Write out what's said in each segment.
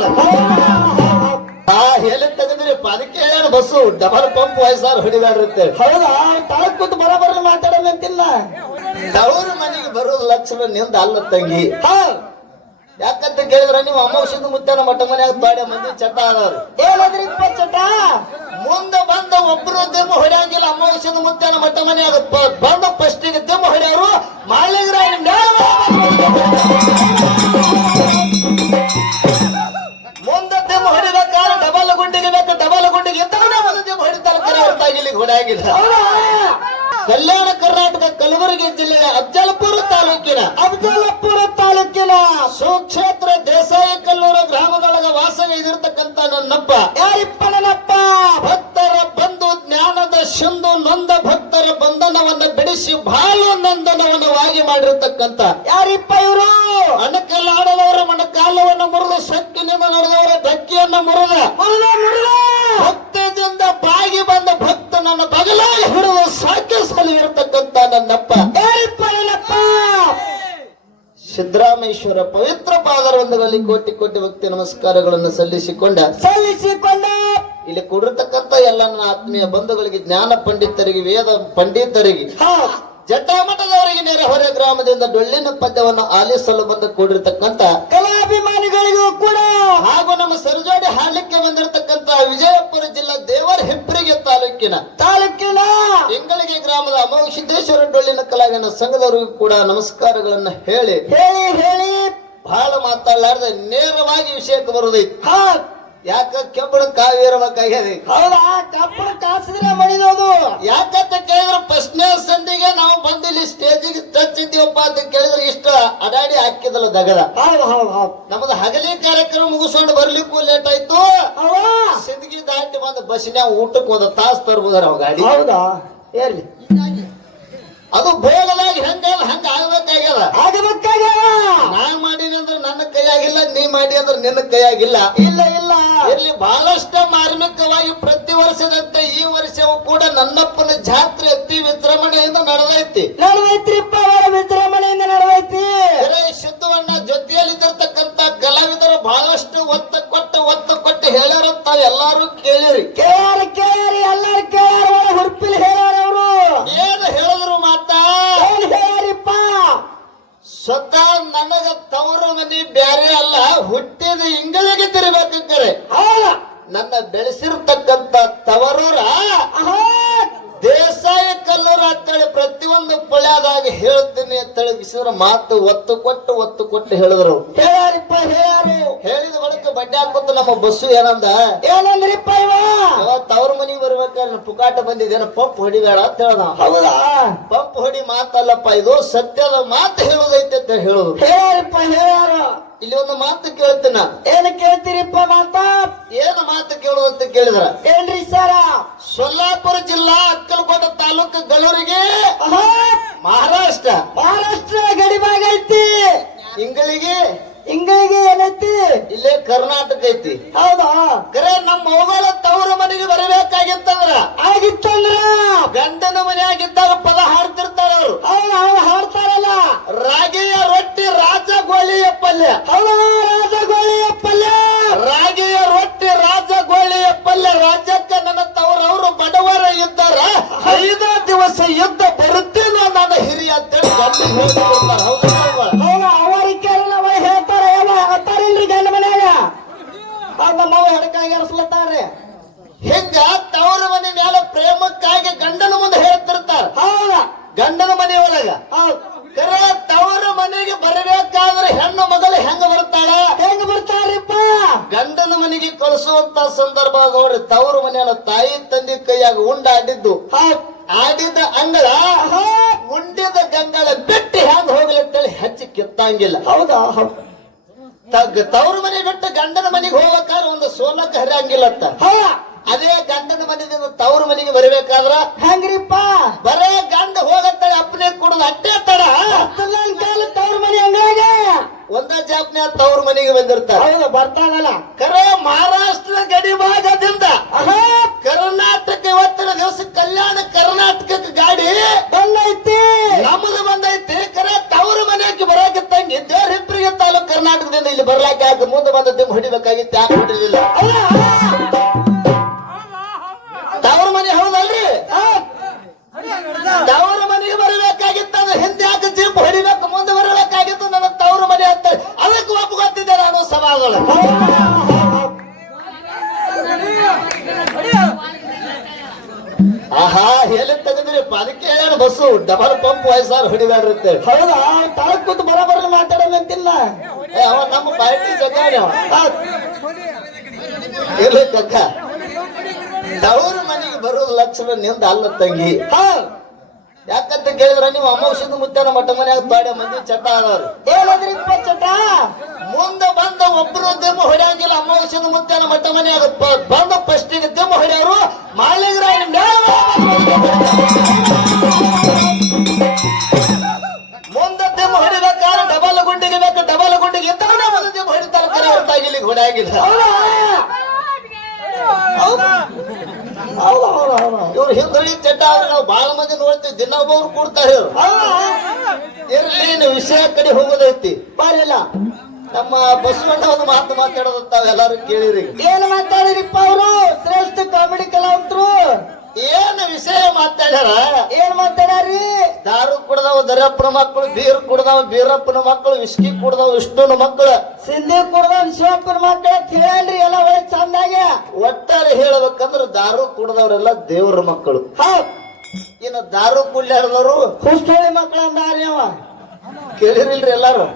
ನಾನು ಆ ಹೇಳಿದ್ರೆ ತೆಗೆದ್ರಿ ಅದಕ್ಕೆ ಹೇಳ್ಯಾನ ಬಸ್ಸು. ಡಬಲ್ ಪಂಪ್ ವಯಸ್ಸಾರು ಹೊಡಿಬೇಡ್ರಿ ಹೌದಾ? ತಳಕ್ ಕೂತು ಬರಬರ ಮಾತಾಡೋದಂತಿಲ್ಲ ತವರು ಮನೆಗೆ ಬರೋದು ಲಕ್ಷಣ ನಿಂದ ಅಲ್ಲ ತಂಗಿ. ಹಾ. ಯಾಕಂತ ಕೇಳಿದ್ರ ನೀವು ಅಮಾವಾಸ್ಯದ ಮುತ್ತಾನ ಮಠ ಮನ್ಯಾಗ ಬಾಡ ಮಂದಿ ಚಟ ಅದಾವ್ರಿ ಏನದ್ರಿ ಚಟ? ಮುಂದೆ ಬಂದ ಒಬ್ರು ದೆಮ್ಮ ಹೊಡ್ಯಾಂಗಿಲ್ಲ ಅಮಾವಾಸ್ಯದ ಮುತ್ತಾನ ಮಠ ಮನ್ಯಾಗ ಬಂದ ಫಸ್ಟಿಗೆ ದೆಮ್ಮ ಹೊಡ್ಯಾರು ಮಾಳಿಗ್ರ ಕಲ್ಯಾಣ ಕರ್ನಾಟಕ ಕಲಬುರಗಿ ಜಿಲ್ಲೆಯ ಅಬ್ಜಲಪುರ ತಾಲೂಕಿನ ಅಬ್ಜಲಪುರ ತಾಲೂಕಿನ ಸುಕ್ಷೇತ್ರ ದೇಸಾಯಿ ಕಲ್ಲೂರ ಗ್ರಾಮದೊಳಗ ವಾಸವಿದಿರ್ತಕ್ಕಂತ ನನ್ನಪ್ಪ. ಯಾರಿಪ್ಪ ನನ್ನಪ್ಪ ಭಕ್ತರ ಬಂದು ಜ್ಞಾನದ ಶಂದು ನೊಂದ ಭಕ್ತರ ಬಂಧನವನ್ನ ಬಿಡಿಸಿ ಬಾಳು ನಂದನವನವಾಗಿ ಮಾಡಿರ್ತಕ್ಕಂತ. ಯಾರಿಪ್ಪ ಇವರು? ಪಾದರೊಂದುಗಳಲ್ಲಿ ಕೋಟಿ ಕೋಟಿ ಭಕ್ತಿ ನಮಸ್ಕಾರಗಳನ್ನು ಸಲ್ಲಿಸಿಕೊಂಡ ಸಲ್ಲಿಸಿಕೊಂಡ ಇಲ್ಲಿ ಕೊಡಿರ್ತಕ್ಕಂತ ಎಲ್ಲ ನನ್ನ ಆತ್ಮೀಯ ಬಂಧುಗಳಿಗೆ ಜ್ಞಾನ ಪಂಡಿತರಿಗೆ ವೇದ ಪಂಡಿತರಿಗೆ ಜಟ್ಟಮಠದವರಿಗೆ ನೆರೆಹೊರೆ ಗ್ರಾಮದಿಂದ ಡೊಳ್ಳಿನ ಪದ್ಯವನ್ನು ಆಲಿಸಲು ಬಂದು ಕೂಡಿರ್ತಕ್ಕಂತ ಕಲಾಭಿಮಾನಿಗಳಿಗೂ ಕೂಡ ಹಾಗೂ ನಮ್ಮ ಸರಜೋಡಿ ಹಾಡಲಿಕ್ಕೆ ಬಂದಿರತಕ್ಕಂತ ವಿಜಯಪುರ ಜಿಲ್ಲಾ ದೇವರ ಹೆಬ್ಬರಿಗೆ ತಾಲೂಕಿನ ತಾಲೂಕಿನ ಇಂಗಳಿಗೆ ಗ್ರಾಮದ ಅಮೋಘ ಸಿದ್ದೇಶ್ವರ ಡೊಳ್ಳಿನ ಕಲಾವಿನ ಸಂಘದವರಿಗೂ ಕೂಡ ನಮಸ್ಕಾರಗಳನ್ನು ಹೇಳಿ ಹೇಳಿ ಹೇಳಿ. ಬಹಳ ಮಾತಾಡಲಾರ್ದೆ ನೇರವಾಗಿ ವಿಷಯಕ್ಕೆ ಬರುದೈತಿ. ಹಾ. ಯಾಕ ಕೆಬ್ಬಣ ಈಗ. ಹೌದಾ? ಕಬ್ಬಣ ಕಾಸಿದ್ರೆ ಮಣಿದೋದು. ಯಾಕಂತ ಕೇಳಿದ್ರೆ ಫಸ್ಟ್ನೇ ಸಂದಿಗೆ ನಾವು ಬಂದು ಇಲ್ಲಿ ಸ್ಟೇಜಿಗೆ ತಚ್ಚಿದ್ದೀವಪ್ಪ ಅಂತ ಕೇಳಿದ್ರೆ ಇಷ್ಟ ಅಡಾಡಿ ಹಾಕಿದಲ್ಲ ದಗದ. ಹೌದು ಹೌದು ಹೌದು. ನಮ್ದು ಹಗಲಿ ಕಾರ್ಯಕ್ರಮ ಮುಗಿಸ್ಕೊಂಡು ಬರ್ಲಿಕ್ಕೂ ಲೇಟ್ ಆಯ್ತು. ಸಿದ್ಗಿ ದಾಟಿ ಬಂದ ಬಸ್ನ್ಯಾಗ ಊಟಕ್ಕೆ ಹೋದ ತಾಸ್ ತರ್ಬೋದಾರ ಅವ ಗಾಡಿ. ಹೌದಾ? ಏರ್ಲಿ. ಅದು ಭೋಗದಾಗ ಹೆಂಗ ಹಂಗ ಆಗ್ಬೇಕಾಗ್ಯದ? ಆಗಬೇಕಾಗ್ಯದ? ನಾ ಮಾಡೀನಿ ಅಂದ್ರೆ ನನ್ನ ಕೈಯಾಗಿಲ್ಲ ನೀ ಮಾಡಿ ಅಂದ್ರೆ ನಿನ್ನ ಕೈಯಾಗಿಲ್ಲ. ಇಲ್ಲ ಇಲ್ಲ. ಇಲ್ಲಿ ಬಹಳಷ್ಟು ಮಾರ್ಮಿಕವಾಗಿ ಪ್ರತಿ ವರ್ಷದಂತೆ ಈ ವರ್ಷವೂ ಕೂಡ ನನ್ನಪ್ಪನ ಜಾತ್ರೆ ಅತಿ ವಿಜೃಂಭಣೆಯಿಂದ ನಡೆದೈತಿ. ನಡೆದೈತ್ರಿಪ್ಪ ಅವರ ವಿಜೃಂಭಣೆಯಿಂದ ನಡೆದೈತಿ. ಸಿದ್ಧವಣ್ಣ ಶುದ್ಧವಣ್ಣ ಜೊತೆಯಲ್ಲಿದ್ದಿರ್ತಕ್ಕಂಥ ಕಲಾವಿದರು ಬಹಳಷ್ಟು ಒತ್ತ ಕೊಟ್ಟು ಒತ್ತ ಕೊಟ್ಟು ಹೇಳ್ಯಾರ ತಾವ್ ಎಲ್ಲಾರು ಕೇಳಿರಿ ಕೇಳ್ಯಾರ ಕೇಳ್ಯಾರಿ ಎಲ್ಲಾರು ಕೇಳ್ಯಾರ ಒಳ ಹುರ್ಪಿಲ್ ಹೇಳ್ಯಾರ ಅವರು ಏನು ಹೇಳಿದ್ರು ಮಾತಾ ಏನ್ ಹೇಳ್ಯಾರಿಪ್ಪ ಸ್ವತಃ ನನಗ ತವರು ಮನಿ ಬ್ಯಾರೆ ಅಲ್ಲ ಹುಟ್ಟಿದ ಇಂಗಳಿಗೆ ತಿರುಗಬೇಕಾರೆ ಹೌದಾ ನನ್ನ ಬೆಳೆಸಿರ್ತಕ್ಕಂತ ತವರೂರ ದೇಸಾಯ ಕಲ್ಲೂರ ಅಂತೇಳಿ ಪ್ರತಿಯೊಂದು ಪಳ್ಯಾದಾಗ ಹೇಳ್ತೀನಿ ಅಂತೇಳಿ ಬಿಸಿದ್ರ ಮಾತು ಒತ್ತು ಕೊಟ್ಟು ಒತ್ತು ಕೊಟ್ಟು ಹೇಳಿದ್ರು. ಹೇಳ್ಯಾರಿಪ್ಪ ಹೇಳಿ ಹೇಳಿದ ಬಳಿಕ ಬಡ್ಡೆ ಹಾಕೋತ ನಮ್ಮ ಬಸ್ಸು ಏನಂದ? ಏನಂದ್ರಿಪ್ಪ ಇವ? ತವ್ರ ಮನಿಗೆ ಬರ್ಬೇಕಾದ್ರೆ ಪುಕಾಟ ಬಂದಿದ್ದೇನ ಪಂಪ್ ಹೊಡಿಬೇಡ ಅಂತ ಹೇಳ್ದ. ಹೌದಾ? ಪಂಪ್ ಹೊಡಿ ಮಾತಲ್ಲಪ್ಪ ಇದು ಸತ್ಯದ ಮಾತು ಹೇಳುದೈತೆ ಅಂತ ಹೇಳುದು. ಹೇಳ್ಯಾರಿಪ್ಪ ಹೇಳ್ಯಾರು ಇಲ್ಲಿ ಒಂದು ಮಾತು ಕೇಳ್ತೀನ ಏನ್ ಕೇಳ್ತೀರಿಪ್ಪ ಮಾತ? ಏನು ಮಾತು ಕೇಳುವಂತ ಕೇಳಿದ್ರ? ಏನ್ರಿ ಸರ? ಸೊಲ್ಲಾಪುರ ಜಿಲ್ಲಾ ಅಕ್ಕಲಕೋಟ ತಾಲೂಕು ಗಳೂರಿಗೆ ಮಹಾರಾಷ್ಟ್ರ. ಮಹಾರಾಷ್ಟ್ರ ಗಡಿಭಾಗ ಐತಿ. ಇಂಗಳಿಗೆ ಹಿಂಗಳಿಗೆ ಏನೈತಿ? ಇಲ್ಲೇ ಕರ್ನಾಟಕ ಐತಿ. ಹೌದಾ? ಕರೆ ನಮ್ಮ ಮಗಳ ತವರ ಮನೆಗೆ ಬರಬೇಕಾಗಿತ್ತಂದ್ರ? ಆಗಿತ್ತಂದ್ರ? ಗಂಡನ ಮನೆಯಾಗಿದ್ದಾಗ ಪದ ಹಾಡ್ತಿರ್ತಾರ ಅವ್ರು. ಹೌದ ಅವ್ರು ಹಾಡ್ತಾರಲ್ಲ. ರಾಗಿಯ ರೊಟ್ಟಿ ರಾಜ ಗೋಳಿಯ ಪಲ್ಯ ಹೌದಾ ರಾಜ ಗೋಳಿಯ ಪಲ್ಯ ರಾಗಿಯ ರೊಟ್ಟಿ ರಾಜ ಗೋಳಿಯ ಪಲ್ಯ ಮನೆಗೆ ಕಳಿಸುವಂತ ಸಂದರ್ಭ ನೋಡ್ರಿ ತವರು ಮನೆಯ ತಾಯಿ ತಂದೆ ಕೈಯಾಗ ಉಂಡ ಆಡಿದ್ದು ಆಡಿದ ಅಂಗಳ ಉಂಡಿದ ಗಂಗಳ ಬಿಟ್ಟು ಹೆಂಗ್ ಹೋಗ್ಲಿ ಅಂತೇಳಿ ಹೆಚ್ಚಿ ಕಿತ್ತಂಗಿಲ್ಲ. ಹೌದಾ? ಹೌದ್ ತಗ್- ತವ್ರ ಮನೆ ಬಿಟ್ಟು ಗಂಡನ ಮನೆಗೆ ಹೋಗ್ಬೇಕಾದ್ರೆ ಒಂದು ಸೋಲಕ್ಕೆ ಹರಿಯಂಗಿಲ್ಲ ಅಂತ ಅದೇ ಗಂಡನ ಮನೆಯಿಂದ ತವ್ರ ಮನೆಗೆ ಬರಬೇಕಾದ್ರ ಹೆಂಗ್ರಿಪ್ಪ ಬರೇ ಗಂಡ ಹೋಗತ್ತಳೆ ಅಪ್ಪನೇ ಕುಡಿದು ಅಟ್ಟೆ ತಡ. ಜಪ್ನ ತವ್ರ ಮನೆಗೆ ಬಂದಿರ್ತಾರೆ. ಹೌದು ಬರ್ತಾನಲ್ಲ. ಕರೆ ಮಹಾರಾಷ್ಟ್ರ ಗಡಿ ಭಾಗದಿಂದ ಕರ್ನಾಟಕ ಇವತ್ತಿನ ದಿವಸ ಕಲ್ಯಾಣ ಕರ್ನಾಟಕಕ್ಕೆ ಗಾಡಿ ಬಂದೈತಿ. ನಮ್ಮದು ಬಂದೈತಿ. ಕರೆ ತವ್ರ ಮನೆಗೆ ಬರಾಕಿತ್ತಂಗೆ ದೇವ್ರ ಹಿಂಪ್ರಿಗೆ ತಾಲೂಕು ಕರ್ನಾಟಕದಿಂದ ಇಲ್ಲಿ ಬರ್ಲಾಕ ಮುಂದೆ ಬಂದ ದಿಮ್ ಹೊಡಿಬೇಕಾಗಿತ್ತು ಯಾಕೆ ಹೊಡಿಲಿಲ್ಲ ಹೇಳ್ಯಾನ ಡಬಲ್ ಪಂಪ್ ವಯಸ್ಸಾರು ಹೊಡಿಬ್ಯಾಡ್ರುತ್ತೆ ಹೌದಾ? ತಳಕ್ ಕೂತು ಬರೋಬರ ಮಾತಾಡೋದಂತಿಲ್ಲ ಅವ ನಮ್ಮ ಪಾರ್ಟಿ ಜಗಾಡಿ ಇರ್ಲಿ ಕಕ್ಕ ತವರು ಮನೆಗೆ ಬರೋ ಲಕ್ಷಣ ನಿಂದ ಅಲ್ಲ ತಂಗಿ. ಹಾ. ಯಾಕಂತ ಕೇಳಿದ್ರ ನೀವು ಅಮಾವಶ್ಯದ ಮುತ್ತಾನ ಮಟ್ಟ ಮನ್ಯಾಗ ಬಾಡ ಮಂದಿ ಚಟ ಆದವ್ರು. ಏನದ್ರಿ ಚಟ? ಮುಂದೆ ಬಂದ ಒಬ್ರು ದಿಮ್ಮ ಹೊಡ್ಯಾಂಗಿಲ್ಲ ಅಮಾವಶ್ಯದ ಮುತ್ತಾನ ಮಟ್ಟ ಮನ್ಯಾಗ ಬಂದ ಫಸ್ಟಿಗೆ ದಿಮ್ಮ ಹೊಡ್ಯಾರು ಮಾಳಿಗ್ರ ಮುಂದೆ ಹೊಡಿಬೇಕಾದ್ರೆ ಡಬಲ್ ಗುಂಡಿಗೆ ಬೇಕು ಡಬಲ್ ಗುಂಡಿಗೆ ಒಂದು ದಿಮ್ಮ ಹೊಡಿತಾರೆ ಕರೆ ಹೊರತಾಗಿ ಇವ್ರು ಹಿಂದಳಿ ಚಟ ಆದ್ರೆ ನಾವು ಬಾಳ ಮಂದಿ ನೋಡ್ತೀವಿ ದಿನ ಒಬ್ಬರು ಕೂಡ್ತಾರೆ ಇವ್ರು. ಇರ್ಲಿ ನೀವು ವಿಷಯ ಕಡೆ ಹೋಗೋದೈತಿ. ಬಾರಿಲ್ಲ. ನಮ್ಮ ಬಸವಣ್ಣ ಒಂದು ಮಾತು ಮಾತಾಡೋದು ತಾವೆಲ್ಲರೂ ಕೇಳಿರಿ. ಏನ್ ಮಾತಾಡಿರಿಪ್ಪ ಅವರು? ಶ್ರೇಷ್ಠ ಕಾಮಿಡಿ ಕಲಾವಂತರು. ಏನ್ ವಿಷಯ ಮಾತಾಡ್ಯಾರ? ಏನ್ ಮಾತಾಡ್ಯಾರಿ ದಾರು ಕುಡ್ದವ ದರಪ್ಪನ ಮಕ್ಕಳು ಬೀರ್ ಕುಡ್ದವ ಬೀರಪ್ಪನ ಮಕ್ಕಳು ವಿಸ್ಕಿ ಕುಡ್ದವ ವಿಷ್ಣುನ ಮಕ್ಕಳು. ಸಿಂಧಿ ಕುಡ್ದವ್ ಶಿವಪ್ಪನ ಮಕ್ಕಳು ಹೇಳ್ರಿ ಎಲ್ಲ ಒಳ್ಳೆ ಚಂದಾಗೆ. ಒಟ್ಟಾರೆ ಹೇಳಬೇಕಂದ್ರೆ ದಾರು ಕುಡ್ದವ್ರೆಲ್ಲ ದೇವ್ರ ಮಕ್ಕಳು. ಹೌದ್. ಇನ್ನು ದಾರು ಕುಡ್ಲಾರ್ದವರು ಹುಸ್ತೋಳಿ ಮಕ್ಕಳು ಅಂದಾರಿ ಅವ. ಕೇಳಿರಿಲ್ರಿ ಎಲ್ಲಾರು.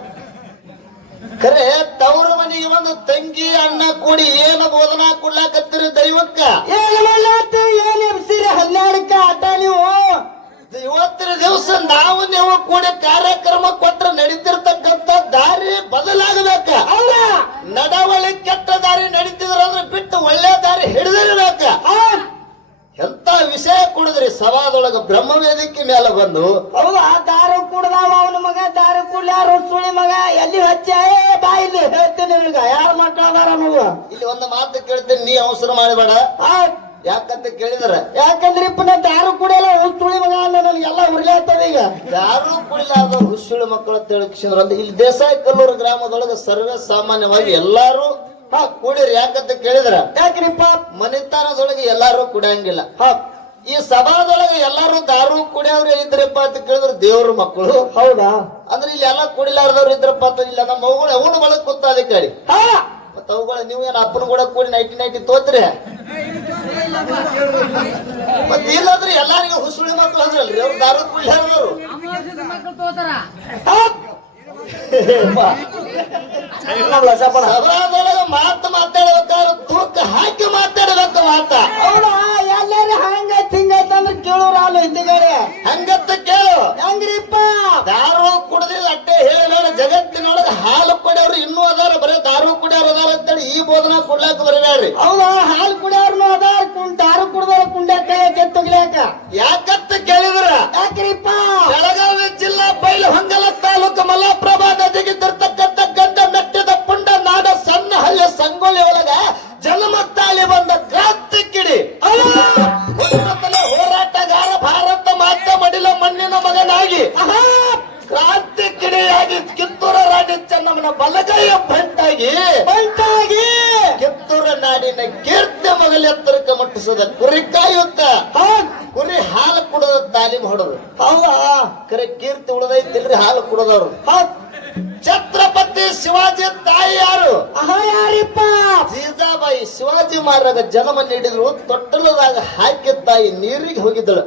ಖರೆ ತವ್ರ ಮನೆಗೆ ಒಂದು ತಂಗಿ ಅಣ್ಣ ಕೂಡಿ ಏನು ಬೋಧನಾ ಕೊಡ್ಲಾಕತ್ತಿರಿ ದೈವಕ್ಕ? ದಿವಸ ನಾವು ನೀವು ಕೂಡಿ ಕಾರ್ಯಕ್ರಮ ಕೊಟ್ರೆ ನಡೀತಿರ್ತಕ್ಕಂಥ ದಾರಿ ಬದಲಾಗಬೇಕ. ಹೌದ? ನಡವಳಿ ಕೆಟ್ಟ ದಾರಿ ನಡೀತಿದ್ರ ಅಂದ್ರೆ ಬಿಟ್ಟು ಒಳ್ಳೆ ದಾರಿ ಹಿಡಿದಿರ್ಬೇಕ. ಹೌದ್ ಎಂತ ವಿಷಯ ಕುಡಿದ್ರಿ? ಸಭಾದೊಳಗ ಬ್ರಹ್ಮ ವೇದಿಕೆ ಮೇಲೆ ಬಂದು. ಆ ದಾರು ಕುಡ್ದಾವ ಅವನ ಮಗ ದಾರು ಯಾರು ಸುಳಿ ಮಗ ಎಲ್ಲಿ ಹಚ್ಚ? ಬಾಯಿಲಿ ಹೇಳ್ತೀನಿ ನಿಮ್ಗ ಯಾರು ಅದಾರ ನೀವು? ಇಲ್ಲಿ ಒಂದು ಮಾತು ಕೇಳ್ತೀನಿ ನೀ ಅವಸರ ಮಾಡಬೇಡ. ಹೌದ್ ಯಾಕಂತ ಕೇಳಿದಾರ? ಯಾಕಂದ್ರೆ ಇಪ್ಪ ನಾ ದಾರು ಕುಡಿಯಲ್ಲ ಹುಸುಳಿ ಮಗ ಅಲ್ಲ ನನಗೆಲ್ಲ ಆತದ ಈಗ. ಯಾರು ಕುಡಿಲಾರ್ದ ಹುಸುಳಿ ಮಕ್ಕಳು ತಿಳಿಸಿದ್ರ ಅಂದ್ರೆ ಇಲ್ಲಿ ದೇಸಾಯಿ ಕಲ್ಲೂರು ಗ್ರಾಮದೊಳಗೆ ಸರ್ವೇ ಸಾಮಾನ್ಯವಾಗಿ ಎಲ್ಲಾರು ಹಾ ಕುಡಿರಿ ಯಾಕಂತ ಕೇಳಿದ್ರ? ಯಾಕ್ರಿಪ್ಪ ಮನೆತನದೊಳಗೆ ಎಲ್ಲಾರು ಕುಡಿಯಂಗಿಲ್ಲ. ಹಾ. ಈ ಸಭಾದೊಳಗೆ ಎಲ್ಲಾರು ದಾರು ಕುಡಿಯವ್ರು ಇದ್ರಪ್ಪ ಅಂತ ಕೇಳಿದ್ರು ದೇವ್ರ ಮಕ್ಕಳು. ಹೌದಾ? ಅಂದ್ರೆ ಇಲ್ಲಿ ಎಲ್ಲ ಕುಡಿಲಾರ್ದವ್ರು ಇದ್ರಪ್ಪ ಅಂತ ಇಲ್ಲ. ನಮ್ಮ ಮಗಳು ಅವನು ಬಳಕ್ ಕೂತ ಅದಕ್ಕೆ ಹಾ. ಮತ್ತ ಅವುಗಳ ನೀವು ಏನ್ ಅಪ್ಪನ ಕೂಡ ಕೂಡಿ ನೈಟಿ ನೈಟಿ ತೋತ್ರಿ? ಮತ್ ಇಲ್ಲಾಂದ್ರೆ ಎಲ್ಲಾರಿಗೂ ಹುಸುಳಿ ಮಕ್ಕಳು ಅಂದ್ರಲ್ರಿ ಅವ್ರು ದಾರು ಸಭಾದೊಳಗ ಮಾತು ಮಾತಾಡ್ಬೇಕಾದ್ರೆ ತೂಕ ಹಾಕಿ ಮಾತಾಡಬೇಕು ಮಾತ. ಹೌದಾ? ಎಲ್ಲಾರು ಹಂಗೈತ್ ಹಿಂಗೈತ್ ಅಂದ್ರೆ ಕೇಳೋರು ಅಲ್ಲ ಹಿಂದಿಗಡೆ. ಹಂಗತ್ತ ಕೇಳು. ಹೆಂಗ್ರಿಪ್ಪ? ದಾರು ಕುಡ್ದಿಲ್ಲ ಅಟ್ಟೆ ಹೇಳ ಜಗತ್ತಿನೊಳಗೆ ಹಾಲು ಕುಡಿಯೋರು ಇನ್ನೂ ಅದಾರ ಬರೀ ದಾರು ಕುಡಿಯೋರು ಅದಾರ ಅಂತೇಳಿ ಈ ಬೋಧನಾ ಕೊಡ್ಲಾಕ ಬರಬೇಡ್ರಿ. ಹೌದಾ? ಹಾಲು ಕುಡಿಯೋರ್ನು ಅದಾರ ಕೆತ್ತಗ್ಲಾಕ ಛತ್ರಪತಿ ಶಿವಾಜಿ ತಾಯಿ ಯಾರು? ಯಾರಿಪ್ಪ? ಜೀಜಾಬಾಯಿ ಶಿವಾಜಿ ಮಹಾರಾಜ ಜನ್ಮ ನೀಡಿದ್ರು ತೊಟ್ಟಲದಾಗ ಹಾಕಿ ತಾಯಿ ನೀರಿಗೆ ಹೋಗಿದ್ದಳು.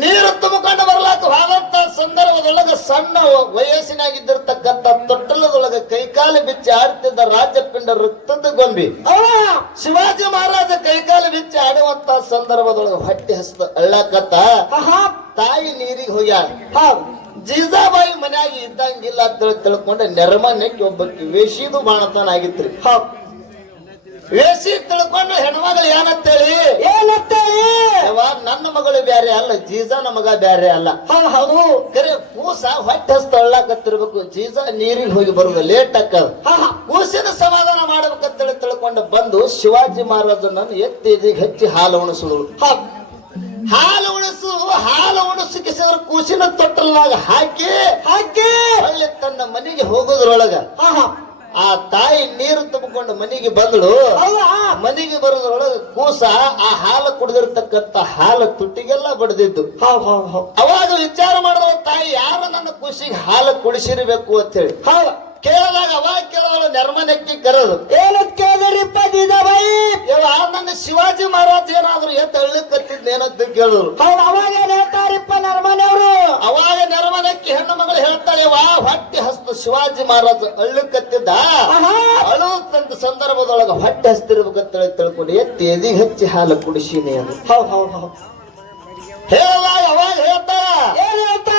ನೀರು ತುಂಬಿಕೊಂಡು ಬರ್ಲಾಕ ಹೋದಂತ ಸಂದರ್ಭದೊಳಗ ಸಣ್ಣ ವಯಸ್ಸಿನಾಗಿದ್ದಿರ್ತಕ್ಕಂಥ ತೊಟ್ಟಲದೊಳಗ ಕೈಕಾಲು ಬಿಚ್ಚಿ ಆಡ್ತಿದ್ದ ರಾಜಪಿಂಡ ರಕ್ತದ ಗೊಂಬಿ ಶಿವಾಜಿ ಮಹಾರಾಜ ಕೈಕಾಲು ಬಿಚ್ಚಿ ಆಡುವಂತ ಸಂದರ್ಭದೊಳಗ ಹೊಟ್ಟೆ ಹಸ್ತ ಅಳ್ಳಾಕತ್ತ. ತಾಯಿ ನೀರಿಗೆ ಹೋಗ್ಯಾಳ. ಜೀಜಾಬಾಯಿ ಮನ್ಯಾಗ ಇದ್ದಂಗಿಲ್ಲ ಅಂತ ಹೇಳಿ ತಿಳ್ಕೊಂಡೆ. ನೆರಮನೆಕ್ಕೆ ಒಬ್ಬಕ್ಕೆ ವೇಷಿದು ಬಾಣತನ ಆಗಿತ್ರಿ. ವೇಷಿ ತಿಳ್ಕೊಂಡು ಹೆಣ್ಮಗಳು ಏನಂತೇಳಿ? ಏನತ್ತೇಳಿ ನನ್ನ ಮಗಳು ಬ್ಯಾರೆ ಅಲ್ಲ ಜೀಜಾನ ಮಗ ಬ್ಯಾರೆ ಅಲ್ಲ. ಹೌದ್. ಕರೆ ಕೂಸ ಹೊಟ್ಟೆ ಹಸ್ತ ಅಳ್ಳಾಕತ್ತಿರ್ಬೇಕು ಜೀಜಾ ನೀರಿಗೆ ಹೋಗಿ ಬರುದು ಲೇಟ್ ಅಕ್ಕ ಕೂಸಿನ ಸಮಾಧಾನ ಮಾಡ್ಬೇಕಂತೇಳಿ ತಿಳ್ಕೊಂಡು ಬಂದು ಶಿವಾಜಿ ಮಹಾರಾಜನನ್ನು ಎತ್ತಿ ಹಚ್ಚಿ ಹಾಲು ಉಣಿಸುದು. ಹೌದ್ ಹಾಲು ಉಣಸು ಹಾಲು ಉಣಸು ಕಿಸಿದ್ರ ಕೂಸಿನ ತೊಟ್ಟಲಾಗ ಹಾಕಿ ಹಾಕಿ. ಅಲ್ಲಿ ತನ್ನ ಮನೆಗೆ ಹೋಗೋದ್ರೊಳಗ ಆ ತಾಯಿ ನೀರು ತುಂಬಿಕೊಂಡು ಮನೆಗೆ ಬಂದಳು. ಮನೆಗೆ ಬರೋದ್ರೊಳಗ ಕೂಸ ಆ ಹಾಲು ಕುಡಿದಿರ್ತಕ್ಕಂತ ಹಾಲು ತುಟ್ಟಿಗೆಲ್ಲ ಬಡ್ದಿದ್ದು. ಅವಾಗ ವಿಚಾರ ಮಾಡಿದ್ರ ತಾಯಿ ಯಾರು ನನ್ನ ಕೂಸಿಗೆ ಹಾಲು ಕುಡಿಸಿರ್ಬೇಕು ಅಂತ ಹೇಳಿ. ಕೇಳಿದಾಗ ಅವಾಗ ಕೇಳೋಳು ನೆರ್ಮನೆಕ್ಕಿ ಕರೆದು ಹಳ್ಳಿಕತ್ತಿದ್ನೇನಂತ ಕೇಳಿದ್ರು. ಅವ್ರು ಅವಾಗ ಏನ್ ಹೇಳ್ತಾರಿಪ್ಪ ನರ್ಮನೆಯವರು? ಅವಾಗ ನರ್ಮನಕ್ಕೆ ಹೆಣ್ಣು ಮಗಳು ಹೇಳ್ತಾಳೆ ವಾ ಹೊಟ್ಟೆ ಹಸ್ತ ಶಿವಾಜಿ ಮಹಾರಾಜ್ ಅಳು ತಂದ ಸಂದರ್ಭದೊಳಗ ಹೊಟ್ಟೆ ಹಸ್ತಿರ್ಬೇಕಂತ ಹೇಳಿ ತಿಳ್ಕೊಂಡು ಎದಿಗೆ ಹಚ್ಚಿ ಹಾಲು ಕುಡಿಸಿನಿ ಅದು ಹೌದ್ ಹೌದ್ ಹೌದ್. ಹೇಳಿದಾಗ ಅವಾಗ ಹೇಳ್ತಾರ. ಏನ್ ಹೇಳ್ತಾರಿಪ್ಪ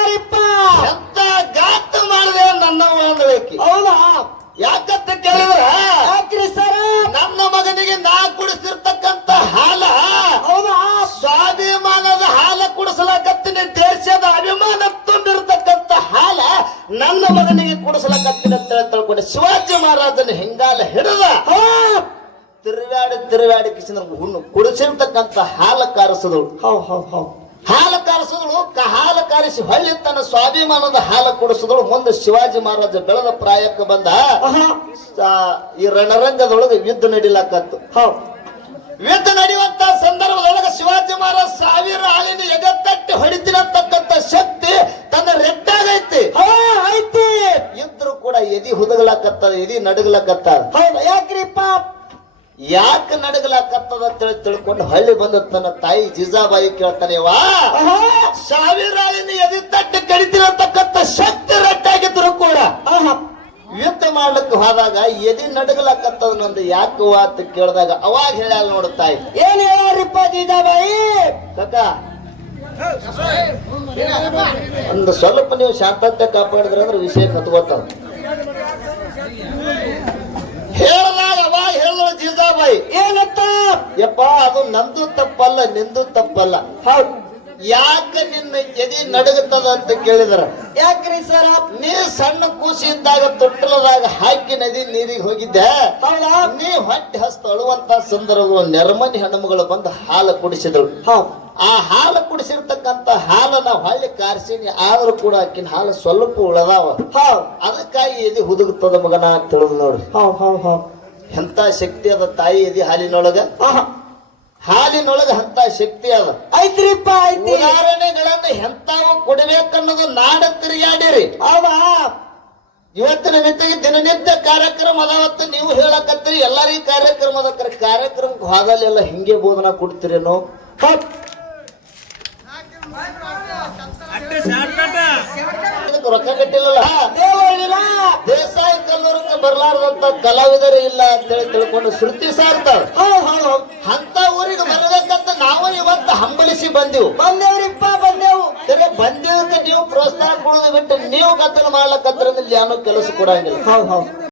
ಹುಣ್ಣು ಕುಡಿಸಿರ್ತಕ್ಕಂತ ಹಾಲ ಕಾರಿಸಿದಳು. ಹೌ ಹೌ ಹೌ ಹಾಲು ಕಾರಿಸಿದಳು ಹಾಲ ಕಾರಿಸಿ ಹೊಳ್ಳಿ ತನ್ನ ಸ್ವಾಭಿಮಾನದ ಹಾಲು ಕುಡಿಸಿದಳು. ಮುಂದೆ ಶಿವಾಜಿ ಮಹಾರಾಜ ಬೆಳೆದ ಪ್ರಾಯಕ್ಕೆ ಬಂದ ಈ ರಣರಂಗದೊಳಗೆ ಯುದ್ಧ ನಡಿಲಾಕತ್ತು. ಹೌ ಯುದ್ಧ ನಡೆಯುವಂತ ಸಂದರ್ಭದೊಳಗೆ ಶಿವಾಜಿ ಮಹಾರಾಜ ಸಾವಿರ ಹಾಲಿನ ಎಗತ್ತಟ್ಟಿ ಹೊಡಿತಿರತಕ್ಕಂತ ಶಕ್ತಿ ತನ್ನ ರೆಟ್ಟಾಗೈತಿ ಐತಿ. ಇದ್ರು ಕೂಡ ಎದಿ ಹುದುಗಲಾಕತ್ತದ ಎದಿ ನಡಗಲಾಕತ್ತದ ಹೌದು. ಯಾಕ್ರಿಪ್ಪ? ಯಾಕೆ ನಡಗಲಾಕತ್ತದ ಅಂತ ಹೇಳಿ ತಿಳ್ಕೊಂಡು ಹಳ್ಳಿ ಬಂದ ತನ್ನ ತಾಯಿ ಜಿಜಾಬಾಯಿ ಕೇಳ್ತಾನೆ ವಾ ಸಾವಿರ ಎದಿ ತಟ್ಟಿ ಕಡಿತಿರತಕ್ಕಂತ ಶಕ್ತಿ ರಟ್ಟಾಗಿದ್ರು ಕೂಡ. ಯುದ್ಧ ಮಾಡ್ಲಿಕ್ಕೆ ಹೋದಾಗ ಎದಿ ನಡಗಲಾಕತ್ತದ ನಂದು ವಾ ಅಂತ ಕೇಳಿದಾಗ ಅವಾಗ ಹೇಳ ನೋಡು ತಾಯಿ. ಏನ್ ಹೇಳಾರಿಪ್ಪ ಜೀಜಾಬಾಯಿ? ಕಕ್ಕ ಒಂದು ಸ್ವಲ್ಪ ನೀವು ಶಾಂತತೆ ಕಾಪಾಡಿದ್ರೆ ಅಂದ್ರೆ ವಿಷಯ ಕತ್ಕೋತಾವ ಹೇಳಿದಾಗ ಅವಾಗ ಹೇಳಿದ್ರು ಜೀಜಾಬಾಯಿ ಏನತ್ತ? ಯಪ್ಪ ಅದು ನಂದು ತಪ್ಪಲ್ಲ ನಿಂದು ತಪ್ಪಲ್ಲ. ಹೌದು. ಯಾಕೆ ನಿನ್ನ ಎದಿ ನಡಗುತ್ತದ ಅಂತ ಕೇಳಿದ್ರ? ಯಾಕ್ರಿ ಸರ್? ನೀ ಸಣ್ಣ ಕೂಸಿ ಇದ್ದಾಗ ತೊಟ್ಟಲದಾಗ ಹಾಕಿ ನದಿ ನೀರಿಗೆ ಹೋಗಿದ್ದೆ. ನೀ ಹೊಟ್ಟೆ ಹಸ್ತ ಅಳುವಂತ ಸಂದರ್ಭಗಳು ನೆರಮನಿ ಹೆಣ್ಣುಮಗಳು ಬಂದು ಹಾಲು ಕುಡಿಸಿದ್ರು. ಆ ಹಾಲು ಕುಡಿಸಿರ್ತಕ್ಕಂತ ಹಾಲನ್ನ ಹೊಳ್ಳಿ ಕಾರ್ಸಿನಿ ಆದ್ರೂ ಕೂಡ ಆಕಿನ ಹಾಲು ಸ್ವಲ್ಪ ಉಳದಾವ. ಅದಕ್ಕಾಗಿ ಎದಿ ಹುದುಗುತ್ತದ ಮಗನ ತಿಳಿದು ನೋಡ್ರಿ. ಹೌದ್ ಹೌದ್ ಹೌದ್. ಎಂತ ಶಕ್ತಿ ಅದ ತಾಯಿ ಇದೆ ಹಾಲಿನೊಳಗ? ಹಾಲಿನೊಳಗ ಅಂತ ಶಕ್ತಿ ಅದ? ಐತ್ರಿಪ್ಪ ಐತಿ ಉದಾಹರಣೆಗಳನ್ನ ಎಂತಾವು ಕೊಡ್ಬೇಕನ್ನೋದು ನಾಡ ತಿರುಗಾಡಿರಿ ಇವತ್ತಿನ ಮಿತಿಗೆ ದಿನನಿತ್ಯ ಕಾರ್ಯಕ್ರಮ ಅದಾವತ್ತ ನೀವು ಹೇಳಕತ್ತೀರಿ. ಎಲ್ಲರಿಗೂ ಕಾರ್ಯಕ್ರಮ ಅದಕ್ಕ ಕರೆ ಕಾರ್ಯಕ್ರಮಕ್ಕೆ ಹೋದಲ್ಲಿ ಎಲ್ಲ ಹಿಂಗೆ ಬೋಧನಾ ಕೊಡ್ತೀರೇನೋ? ಇದಕ್ಕೆ ರೊಕ್ಕ ಕಟ್ಟಿಲ್ಲ ದೇಸಾಯಿ ಕಲ್ಲೂರಕ್ಕೆ ಬರ್ಲಾರ್ದಂತ ಕಲಾವಿದರೇ ಇಲ್ಲ ಅಂತೇಳಿ ತಿಳ್ಕೊಂಡು ಶ್ರುತಿ ಹೌದ್ ಅಂತ ಊರಿಗೆ ಬರಬೇಕಂತ ನಾವು ಇವತ್ತು ಹಂಬಲಿಸಿ ಬಂದೆವು. ಬಂದೇವ್ರಿಪ್ಪ ಬಂದೇವು. ಬಂದಿದ್ದಕ್ಕೆ ನೀವು ಪ್ರೋತ್ಸಾಹ ಕೊಡೋದು ಬಿಟ್ಟು ನೀವು ಕತ್ತಲು ಮಾಡ್ಲಕತ್ತರ ಏನೋ ಕೆಲಸ ಕೊಡಂಗಿಲ್ಲ ಇಲ್ಲ